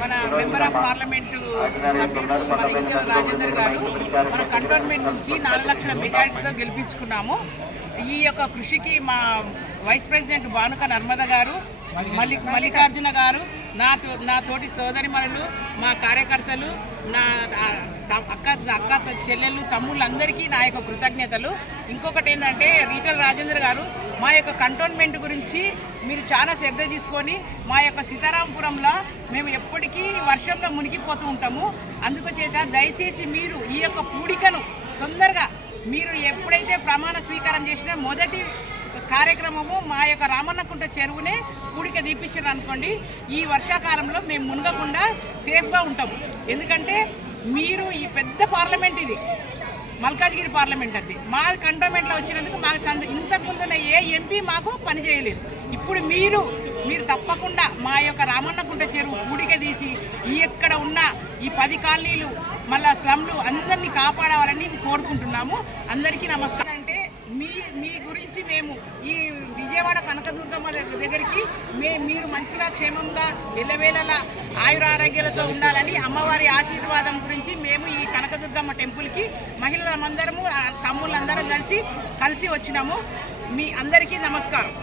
మన member of parliament సభ్యుడు మన రాజేందర్ గారు మన కంటోన్మెంట్ నుంచి నాలుగు లక్షల మెజార్టీతో గెలిపించుకున్నాము. ఈ యొక్క కృషికి మా వైస్ ప్రెసిడెంట్ భానుక నర్మద గారు మల్లి మల్లికార్జున గారు నా తో- నా తోటి సోదరిమణులు మా కార్యకర్తలు నా చెల్లెళ్ళు తమ్ముళ్ళందరికీ నా యొక్క కృతజ్ఞతలు. ఇంకొకటి ఏంటంటే రీటల్ రాజేంద్ర గారు మా యొక్క కంటోన్మెంట్ గురించి మీరు చాలా శ్రద్ధ తీసుకొని మా యొక్క సీతారాంపురంలో మేము ఎప్పటికీ వర్షంలో మునిగిపోతూ ఉంటాము. అందుకొచేత దయచేసి మీరు ఈ యొక్క పూడికను తొందరగా మీరు ఎప్పుడైతే ప్రమాణ స్వీకారం చేసినా మొదటి కార్యక్రమము మా యొక్క రామన్నకుంట చెరువునే పూడిక దీపించారు అనుకోండి ఈ వర్షాకాలంలో మేము మునగకుండా సేఫ్గా ఉంటాము. ఎందుకంటే మీ పెద్ద పార్లమెంట్ ఇది. మల్కాజ్గిరి పార్లమెంట్ అది. మా కంటోన్మెంట్లో వచ్చినందుకు మాకు సంద ఇంతకు ముందున్న ఏ ఎంపీ మాకు పని చేయలేదు. ఇప్పుడు మీరు మీరు తప్పకుండా మా యొక్క రామన్నకుంట చెరువు కూడిక తీసి ఈ ఎక్కడ ఉన్న ఈ పది కాలనీలు మళ్ళా స్లమ్లు అందరినీ కాపాడవాలని కోరుకుంటున్నాము. అందరికీ నమస్కారం. అంటే మీ మీ గురించి మేము ఈ విజయవాడ కనకదుర్గమ్మ దగ్గరికి మే మీరు మంచిగా క్షేమంగా ఎల్లవేళలా ఆయురారోగ్యాలతో ఉండాలని అమ్మవారి ఆశీర్వాదం గురించి మేము ఈ కనకదుర్గమ్మ టెంపుల్కి మహిళలందరము తమ్ముళ్ళందరం కలిసి కలిసి వచ్చినాము. మీ అందరికీ నమస్కారం.